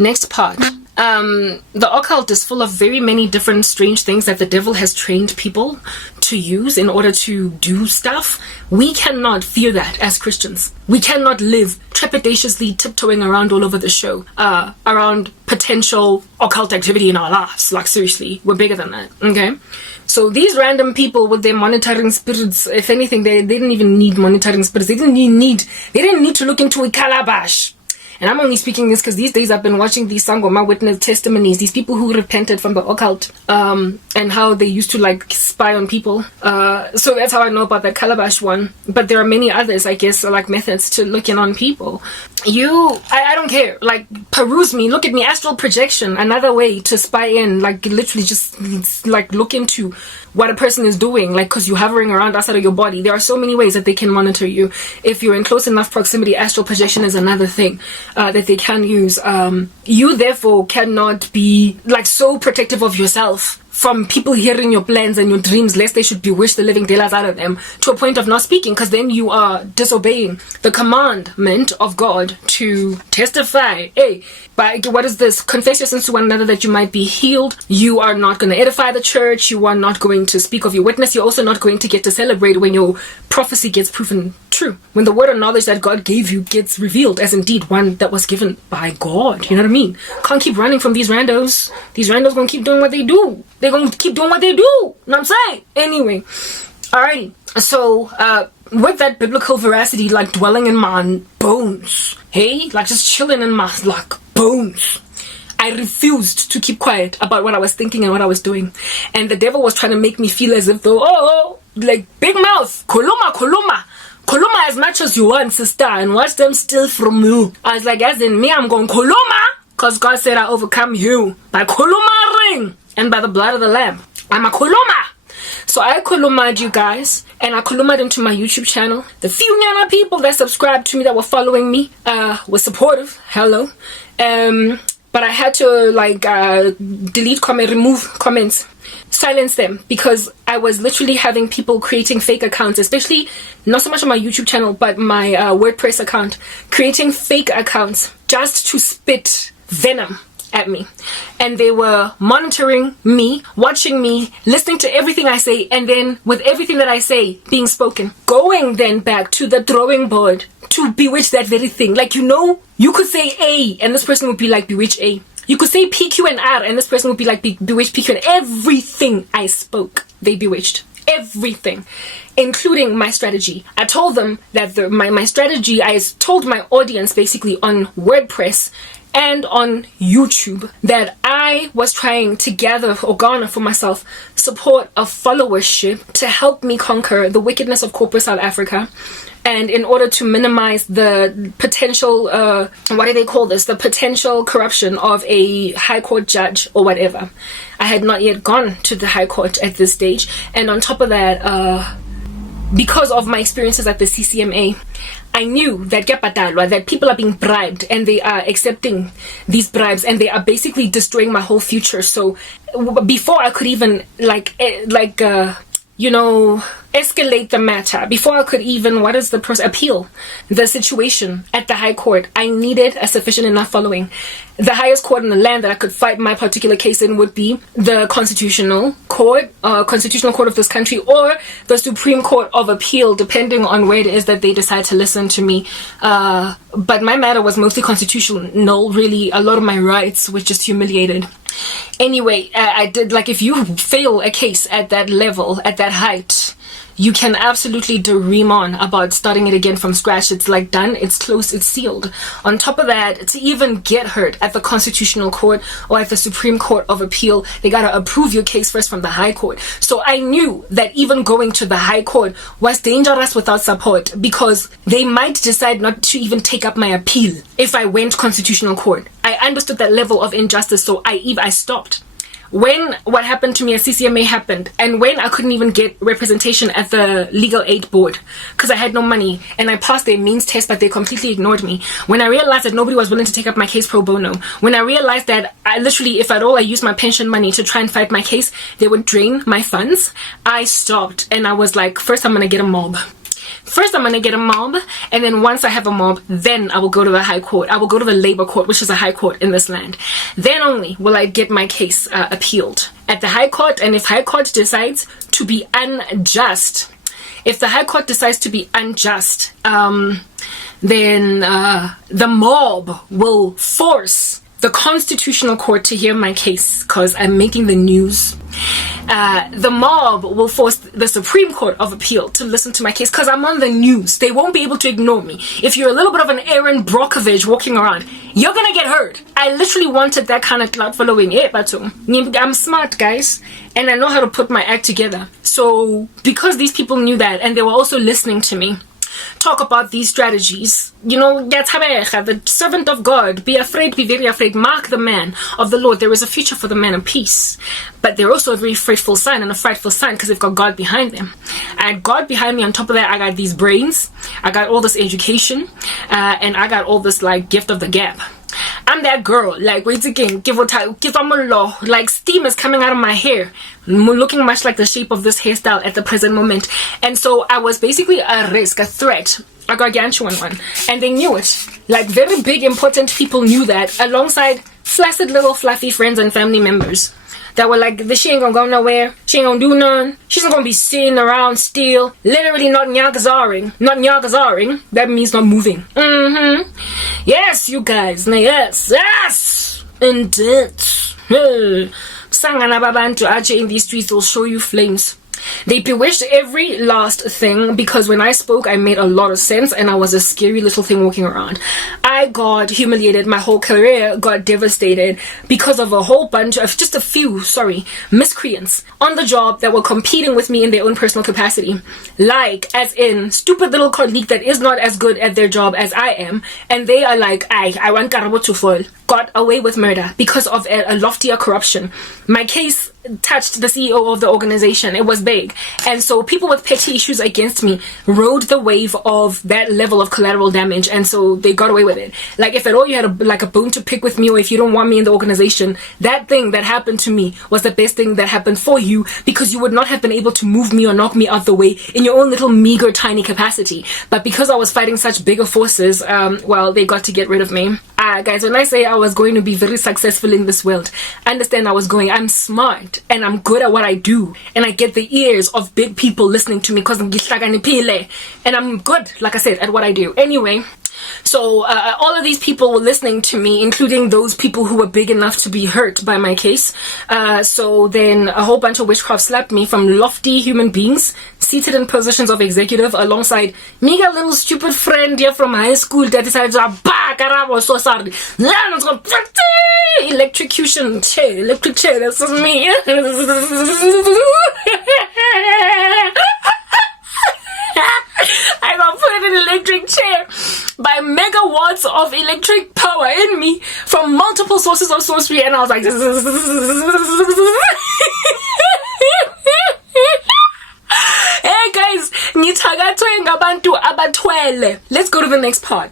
Next part. The occult is full of very many different strange things that the devil has trained people to use in order to do stuff. We cannot fear that as Christians. We cannot live trepidatiously tiptoeing around all over the show, around potential occult activity in our lives. Like, seriously, we're bigger than that, okay? So these random people with their monitoring spirits, if anything, they didn't even need monitoring spirits. They didn't need to look into a calabash. And I'm only speaking this because these days I've been watching these Sangoma witness testimonies, these people who repented from the occult, and how they used to like spy on people. So that's how I know about that calabash one. But there are many others, I guess, like methods to look in on people. I don't care. Like, peruse me, look at me, astral projection, another way to spy in, like literally just like look into what a person is doing, like, because you're hovering around outside of your body. There are so many ways that they can monitor you. If you're in close enough proximity, astral projection is another thing that they can use. You therefore cannot be like so protective of yourself from people hearing your plans and your dreams, lest they should bewitch the living daylights out of them, to a point of not speaking, because then you are disobeying the commandment of God to testify. Hey, by what is this? Confess your sins to one another that you might be healed. You are not going to edify the church. You are not going to speak of your witness. You're also not going to get to celebrate when your prophecy gets proven true. When the word of knowledge that God gave you gets revealed as indeed one that was given by God. You know what I mean? Can't keep running from these randos. These randos gonna keep doing what they do. They're gonna keep doing what they do. You know what I'm saying? Anyway. Alrighty. So, with that biblical veracity, like dwelling in my bones. Hey? Like just chilling in my, like, bones. I refused to keep quiet about what I was thinking and what I was doing. And the devil was trying to make me feel as if though, like, big mouth. Koloma. Koloma as much as you want, sister, and watch them steal from you. I was like, as in me, I'm going Koloma, because God said I overcome you by Koloma ring and by the blood of the Lamb. I'm a Koloma. So I Koloma'd you guys, and I Koloma'd into my YouTube channel. The few Nyana people that subscribed to me, that were following me, were supportive. Hello. But I had to like delete remove comments, silence them, because I was literally having people creating fake accounts, especially not so much on my YouTube channel, but my WordPress account, creating fake accounts just to spit venom at me. And they were monitoring me, watching me, listening to everything I say, and then with everything that I say being spoken, going then back to the drawing board to bewitch that very thing. Like, you know, you could say A and this person would be like, bewitch A. You could say P, Q, and R and this person would be like, bewitch P, Q, and everything I spoke, they bewitched. Everything, including my strategy. I told them that my strategy, I told my audience basically on WordPress and on YouTube that I was trying to gather or garner for myself support of followership to help me conquer the wickedness of corporate South Africa. And in order to minimize the potential, what do they call this? The potential corruption of a high court judge or whatever. I had not yet gone to the high court at this stage. And on top of that, because of my experiences at the CCMA, I knew that people are being bribed and they are accepting these bribes and they are basically destroying my whole future. So before I could even escalate the matter, before I could even, appeal the situation at the High Court, I needed a sufficient enough following. The highest court in the land that I could fight my particular case in would be the Constitutional Court of this country, or the Supreme Court of Appeal, depending on where it is that they decide to listen to me. But my matter was mostly constitutional, really. A lot of my rights were just humiliated. Anyway, I did, if you fail a case at that level, at that height, you can absolutely dream on about starting it again from scratch. It's done, it's closed, it's sealed. On top of that, to even get heard at the Constitutional Court or at the Supreme Court of Appeal, they gotta approve your case first from the High Court. So I knew that even going to the High Court was dangerous without support, because they might decide not to even take up my appeal if I went Constitutional Court. I understood that level of injustice, so I stopped. When what happened to me at CCMA happened, and when I couldn't even get representation at the legal aid board because I had no money, and I passed their means test but they completely ignored me, when I realized that nobody was willing to take up my case pro bono, when I realized that I literally, if at all, I used my pension money to try and fight my case, they would drain my funds, I stopped and I was like, first I'm gonna get a mob. First, I'm going to get a mob, and then once I have a mob, then I will go to the high court. I will go to the labor court, which is a high court in this land. Then only will I get my case appealed at the high court, and if high court decides to be unjust, then the mob will force the constitutional court to hear my case because I'm making the news. The mob will force the Supreme Court of Appeal to listen to my case because I'm on the news. They won't be able to ignore me. If you're a little bit of an Aaron Brockovich walking around, you're gonna get heard. I literally wanted that kind of cloud following. I'm smart, guys, and I know how to put my act together. So because these people knew that and they were also listening to me talk about these strategies, the servant of God, be afraid, be very afraid, mark the man of the Lord. There is a future for the man of peace, but they're also a very frightful sign and a frightful sign because they've got God behind them. I had God behind me. On top of that, I got these brains, I got all this education, and I got all this like gift of the gap. I'm that girl, like, wait again, give them a law, like steam is coming out of my hair, looking much like the shape of this hairstyle at the present moment. And so I was basically a risk, a threat, a gargantuan one, and they knew it. Like, very big, important people knew that, alongside flaccid little fluffy friends and family members that were like, she ain't gonna go nowhere, she ain't gonna do none, she's not gonna be sitting around still, literally not nyagazaring, that means not moving. Yes, you guys, yes, intense. Sangana babantu ache in these streets will show you flames. They bewitched every last thing because when I spoke, I made a lot of sense and I was a scary little thing walking around. I got humiliated. My whole career got devastated because of a whole bunch of, just a few, miscreants on the job that were competing with me in their own personal capacity. Like, as in, stupid little colleague that is not as good at their job as I am, and they are like, I want Karabo to fall. Got away with murder because of a loftier corruption. My case touched the CEO of the organization. It was big. And so people with petty issues against me rode the wave of that level of collateral damage, and so they got away with it. Like, if at all you had a bone to pick with me, or if you don't want me in the organization, that thing that happened to me was the best thing that happened for you, because you would not have been able to move me or knock me out the way in your own little meager tiny capacity. But because I was fighting such bigger forces, they got to get rid of me. Guys, when I say I was going to be very successful in this world, understand I'm smart and I'm good at what I do, and I get the ears of big people listening to me because I'm gihlaganipile, and I'm good, like I said, at what I do. Anyway, so all of these people were listening to me, including those people who were big enough to be hurt by my case. So then a whole bunch of witchcraft slapped me from lofty human beings seated in positions of executive alongside me, a little stupid friend here from high school that decided to was so sorry. Electrocution chair, electric chair, this is me. I got put in an electric chair by megawatts of electric power in me from multiple sources of sorcery, and I was like, hey guys, let's go to the next part.